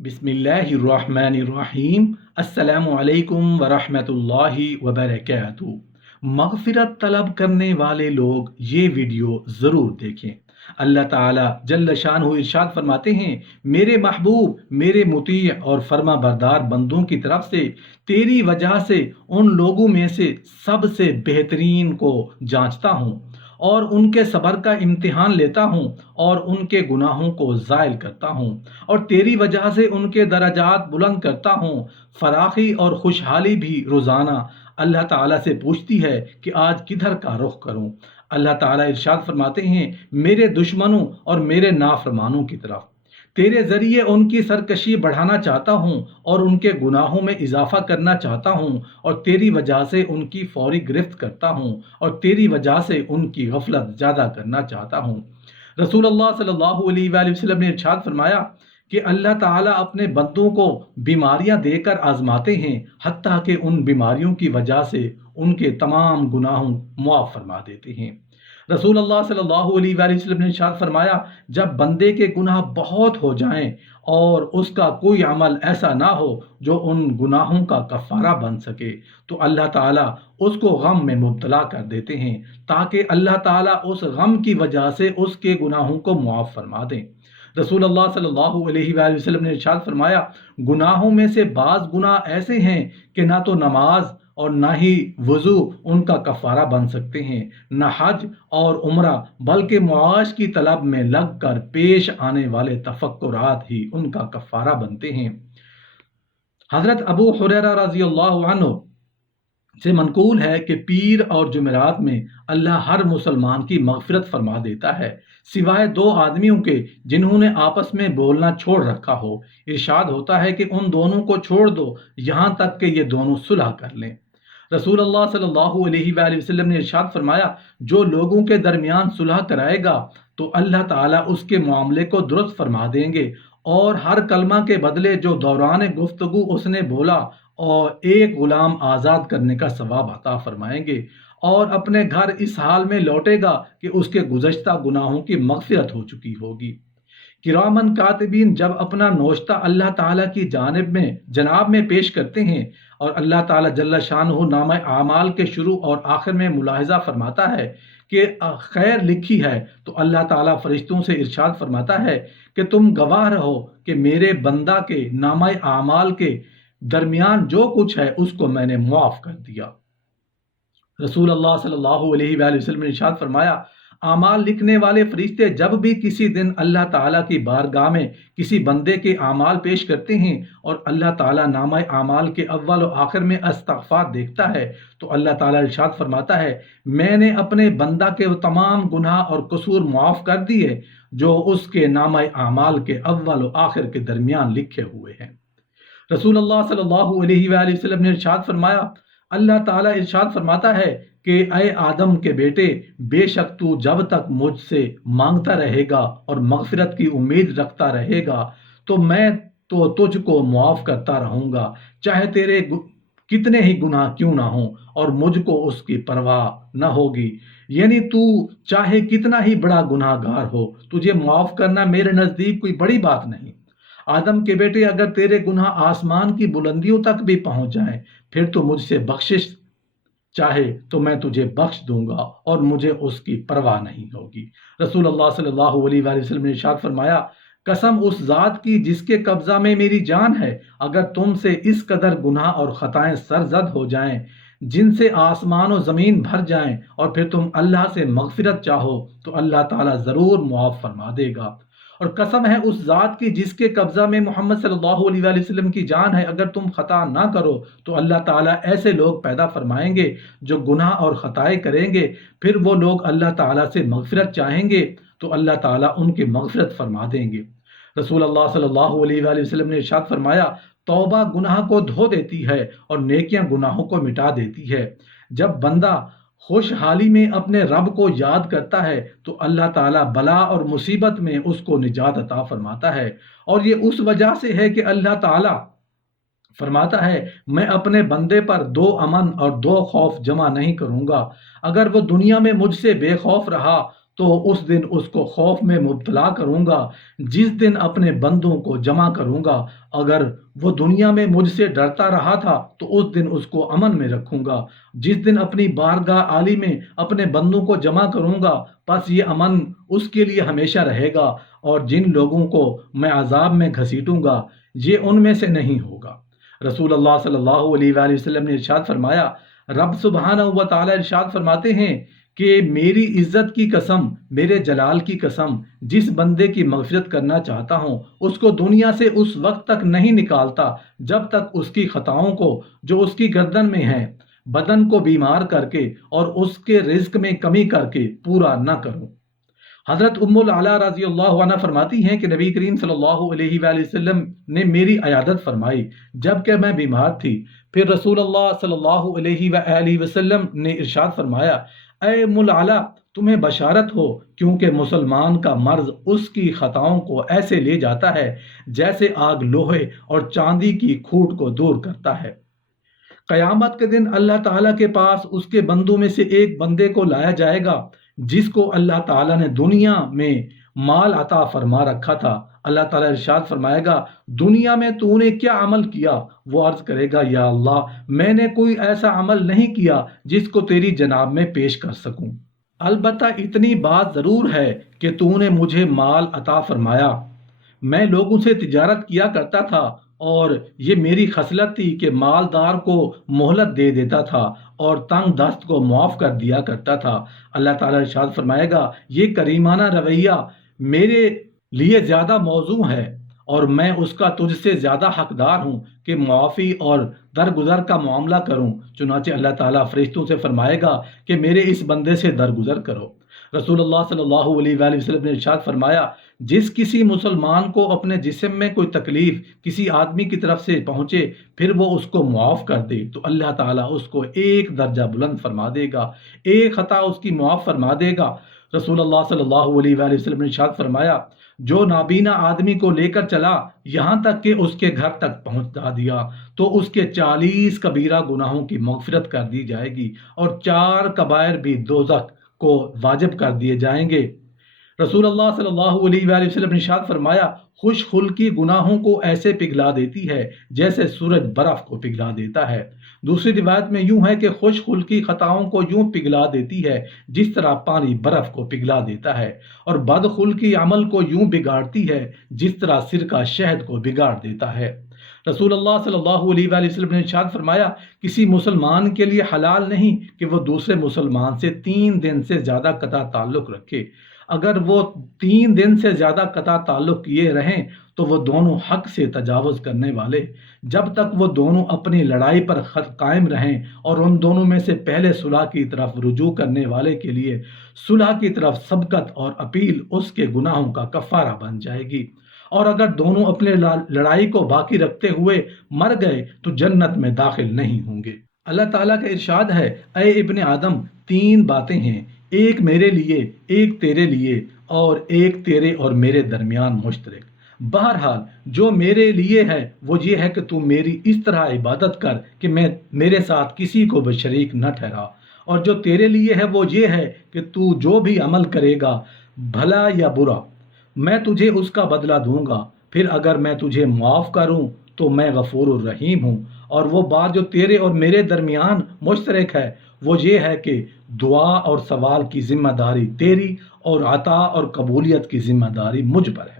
बिस्मिल्लाहिर्रहमानिर्रहीम। अस्सलामु अलैकुम वरहमतुल्लाहि वबरकातुहू। मगफिरत तलब करने वाले लोग ये वीडियो ज़रूर देखें। अल्लाह ताला जल्ल शानहू इरशाद फरमाते हैं, मेरे महबूब, मेरे मुती और फर्मा बरदार बंदों की तरफ से तेरी वजह से उन लोगों में से सबसे बेहतरीन को जांचता हूँ और उनके सब्र का इम्तिहान लेता हूँ और उनके गुनाहों को ज़ायल करता हूँ और तेरी वजह से उनके दराजात बुलंद करता हूँ। फराखी और खुशहाली भी रोज़ाना अल्लाह ताला से पूछती है कि आज किधर का रुख करूँ। अल्लाह ताला इरशाद फरमाते हैं, मेरे दुश्मनों और मेरे नाफरमानों की तरफ तेरे जरिए उनकी सरकशी बढ़ाना चाहता हूँ और उनके गुनाहों में इजाफा करना चाहता हूँ और तेरी वजह से उनकी फौरी गिरफ्त करता हूँ और तेरी वजह से उनकी गफलत ज़्यादा करना चाहता हूँ। रसूलुल्लाह सल्लल्लाहु अलैहि वसल्लम ने इरशाद फरमाया कि अल्लाह ताला अपने बंदों को बीमारियां देकर आजमाते हैं, हत्ता कि उन बीमारियों की वजह से उनके तमाम गुनाहों मुआफ़ फरमा देते हैं। रसूलुल्लाह सल्लल्लाहु अलैहि वसल्लम ने इरशाद फरमाया, जब बंदे के गुनाह बहुत हो जाएं और उसका कोई अमल ऐसा ना हो जो उन गुनाहों का कफ़ारा बन सके, तो अल्लाह ताला उसको गम में मुब्तला कर देते हैं ताकि अल्लाह ताला उस गम की वजह से उसके गुनाहों को मुआफ़ फरमा दें। रसूलुल्लाह सल्लल्लाहु अलैहि वसल्लम ने इरशाद फरमाया, गुनाहों में से बाज़ गुनाह ऐसे हैं कि ना तो नमाज और ना ही वज़ू उनका कफ़ारा बन सकते हैं, न हज और उम्रा, बल्कि मुआश की तलब में लग कर पेश आने वाले तफक्कुरात ही उनका कफ़ारा बनते हैं। हज़रत अबू हुरैरा रज़ी अल्लाहु अन्हु से मनकूल है कि पीर और जुमेरात में अल्लाह हर मुसलमान की मगफिरत फरमा देता है सिवाय दो आदमियों के जिन्होंने आपस में बोलना छोड़ रखा हो। इरशाद होता है कि उन दोनों को छोड़ दो यहाँ तक कि ये दोनों सुलह कर लें। रसूलुल्लाह सल्लल्लाहु अलैहि वसल्लम ने इरशाद फरमाया, जो लोगों के दरमियान सुलह कराएगा तो अल्लाह ताला उसके मामले को दुरुस्त फरमा देंगे और हर कलमा के बदले जो दौरान गुफ्तगू उसने बोला और एक गुलाम आज़ाद करने का सवाब अता फरमाएंगे और अपने घर इस हाल में लौटेगा कि उसके गुज़श्ता गुनाहों की मग़फ़िरत हो चुकी होगी। किरामन कातिबीन जब अपना नोश्ता अल्लाह ताला की जनाब में पेश करते हैं और अल्लाह ताला जल्ल शानहू नामा आमाल के शुरू और आखिर में मुलाहिजा फरमाता है कि खैर लिखी है, तो अल्लाह ताला फरिश्तों से इरशाद फरमाता है कि तुम गवाह रहो कि मेरे बंदा के नामा आमाल के दरमियान जो कुछ है उसको मैंने मुआफ़ कर दिया। रसूलुल्लाह सल्लल्लाहु अलैहि वसल्लम ने इरशाद फरमाया, आमाल लिखने वाले फरिश्ते जब भी किसी दिन अल्लाह ताला की बारगाह में किसी बंदे के आमाल पेश करते हैं और अल्लाह ताला नामा आमाल के अव्वल और आखिर में इस्तग़फ़ार देखता है, तो अल्लाह ताला इरशाद फरमाता है, मैंने अपने बंदा के तमाम गुनाह और कसूर मुआफ़ कर दिए जो उसके नामा आमाल के अव्वल और आखिर के दरमियान लिखे हुए हैं। रसूलुल्लाह सल्लल्लाहु अलैहि वसल्लम ने इरशाद फरमाया, अल्लाह ताला इरशाद फरमाता है कि ऐ आदम के बेटे, बेशक तू जब तक मुझसे मांगता रहेगा और मगफिरत की उम्मीद रखता रहेगा तो मैं तो तुझको मुआफ़ करता रहूँगा, चाहे तेरे कितने ही गुनाह क्यों ना हो और मुझको उसकी परवाह न होगी। यानी तू चाहे कितना ही बड़ा गुनाहगार हो, तुझे मुआफ़ करना मेरे नज़दीक कोई बड़ी बात नहीं। आदम के बेटे, अगर तेरे गुनाह आसमान की बुलंदियों तक भी पहुंच जाएं, फिर तो मुझसे बख्शिश चाहे तो मैं तुझे बख्श दूंगा और मुझे उसकी परवाह नहीं होगी। रसूलुल्लाह सल्लल्लाहु अलैहि वसल्लम ने इरशाद फरमाया, कसम उस ज़ात की जिसके कब्ज़ा में मेरी जान है, अगर तुमसे इस कदर गुनाह और ख़ताएं सरजद हो जाएं जिनसे आसमान और ज़मीन भर जाएं और फिर तुम अल्लाह से मग़फ़िरत चाहो तो अल्लाह ताला ज़रूर मुआफ़ फरमा देगा। और कसम है उस ज़ात की जिसके कब्ज़ा में मोहम्मद सल्लल्लाहु अलैहि वसल्लम की जान है, अगर तुम ख़ता ना करो तो अल्लाह ताला ऐसे लोग पैदा फरमाएंगे जो गुनाह और ख़ताएँ करेंगे, फिर वो लोग अल्लाह ताला से मग़फ़िरत चाहेंगे तो अल्लाह ताला उनकी मग़फ़िरत फरमा देंगे। रसूलुल्लाह सल्लल्लाहु अलैहि वसल्लम ने इरशाद फरमाया, तौबा गुनाह को धो देती है और नेकियां गुनाहों को मिटा देती है। जब बंदा खुशहाली में अपने रब को याद करता है तो अल्लाह ताला बला और मुसीबत में उसको निजात अता फरमाता है और ये उस वजह से है कि अल्लाह ताला फरमाता है, मैं अपने बंदे पर दो अमन और दो खौफ जमा नहीं करूंगा। अगर वो दुनिया में मुझसे बेखौफ रहा तो उस दिन उसको खौफ में मुब्तला करूंगा। जिस दिन अपने बंदों को जमा करूंगा, अगर वो दुनिया में मुझसे डरता रहा था तो उस दिन उसको अमन में रखूंगा। जिस दिन अपनी बारगाह आली में अपने बंदों को जमा करूंगा, बस ये अमन उसके लिए हमेशा रहेगा। और जिन लोगों को मैं अजाब में घसीटूंगा, ये उनमें से नहीं होगा। रसूल अल्लाह सल्लल्लाहु अलैहि वसल्लम ने इरशाद फरमाया, रब सुब्हानहू व तआला इरशाद फरमाते हैं कि मेरी इज्जत की कसम, मेरे जलाल की कसम, जिस बंदे की मगफिरत करना चाहता हूँ उसको दुनिया से उस वक्त तक नहीं निकालता जब तक उसकी खताओं को जो उसकी गर्दन में है, बदन को बीमार करके और उसके रिज्क में कमी करके पूरा न करूं। हजरत उम्मुल आला रजी अल्लाह अन्हा फरमाती हैं कि नबी करीम सल्लल्लाहु अलैहि वसल्लम ने मेरी अयादत फरमाई जबकि मैं बीमार थी। फिर रसूल अल्लाह सल्लल्लाहु अलैहि वसल्लम ने इरशाद फरमाया, ऐ उम्मुल आला, तुम्हें बशारत हो, क्योंकि मुसलमान का मर्ज उसकी खताओं को ऐसे ले जाता है जैसे आग लोहे और चांदी की खूट को दूर करता है। कयामत के दिन अल्लाह ताला के पास उसके बंदों में से एक बंदे को लाया जाएगा जिसको अल्लाह ताला ने दुनिया में माल अता फरमा रखा था। अल्लाह ताला इरशाद फरमाएगा, दुनिया में तूने क्या अमल किया? वो अर्ज करेगा, या अल्लाह, मैंने कोई ऐसा अमल नहीं किया जिसको तेरी जनाब में पेश कर सकूं। अलबत्ता इतनी बात जरूर है कि तूने मुझे माल अता फरमाया। मैं लोगों से तिजारत किया करता था और ये मेरी खसलत थी कि मालदार को मोहलत दे देता था और तंग दस्त को माफ़ कर दिया करता था। अल्लाह ताला इरशाद फरमाएगा, ये करीमाना रवैया मेरे लिए ज़्यादा मौजू है और मैं उसका तुझसे ज़्यादा हकदार हूँ कि मुआफ़ी और दरगुजर का मामला करूँ। चुनाचे अल्लाह ताला फरिश्तों से फरमाएगा कि मेरे इस बंदे से दरगुजर करो। रसूलुल्लाह सल्लल्लाहु अलैहि वसल्लम ने इरशाद फरमाया, जिस किसी मुसलमान को अपने जिस्म में कोई तकलीफ किसी आदमी की तरफ से पहुंचे, फिर वो उसको मुआफ़ कर दे तो अल्लाह ताला उसको एक दर्जा बुलंद फरमा देगा, एक खता उसकी मुआफ़ फरमा देगा। रसूलुल्लाह सल्लल्लाहु अलैहि वसल्लम ने इरशाद फरमाया, जो नाबीना आदमी को लेकर चला यहाँ तक कि उसके घर तक पहुंचा दिया तो उसके 40 कबीरा गुनाहों की मगफिरत कर दी जाएगी और 4 कबायर भी दोज़ख को वाजिब कर दिए जाएंगे। रसूलुल्लाह सल्लल्लाहु अलैहि वसल्लम ने इरशाद फरमाया, खुश खुल्की गुनाहों को ऐसे पिघला देती है जैसे सूरज बर्फ को पिघला देता है। दूसरी रिवायत में यूं है कि खुश खुल्की खताओं को यूं पिघला देती है जिस तरह पानी बर्फ को पिघला देता है, और बदखुल्की अमल को यूं बिगाड़ती है जिस तरह सिरका शहद को बिगाड़ देता है। रसूलुल्लाह सल्लल्लाहु अलैहि वसल्लम ने इरशाद फरमाया, किसी मुसलमान के लिए हलाल नहीं कि वह दूसरे मुसलमान से 3 दिन से ज़्यादा कता ताल्लुक़ रखे। अगर वो 3 दिन से ज़्यादा कता ताल्लुक़ किए रहें तो वो दोनों हक से तजावुज़ करने वाले, जब तक वो दोनों अपनी लड़ाई पर कायम रहें और उन दोनों में से पहले सुलह की तरफ रुजू करने वाले के लिए सुलह की तरफ सबकत और अपील उसके गुनाहों का कफ़ारा बन जाएगी। और अगर दोनों अपने लड़ाई को बाकी रखते हुए मर गए तो जन्नत में दाखिल नहीं होंगे। अल्लाह ताला का इरशाद है, ऐ इब्ने आदम, 3 बातें हैं, एक मेरे लिए, एक तेरे लिए और एक तेरे और मेरे दरमियान मुश्तरक। बहरहाल जो मेरे लिए है वो ये है कि तू मेरी इस तरह इबादत कर कि मैं मेरे साथ किसी को भी शरीक न ठहरा, और जो तेरे लिए है वो ये है कि तू जो भी अमल करेगा, भला या बुरा, मैं तुझे उसका बदला दूंगा। फिर अगर मैं तुझे माफ़ करूं तो मैं गफूरुर रहीम हूँ। और वो बात जो तेरे और मेरे दरमियान मुश्तरक है वो ये है कि दुआ और सवाल की जिम्मेदारी तेरी और अता और कबूलियत की जिम्मेदारी मुझ पर है।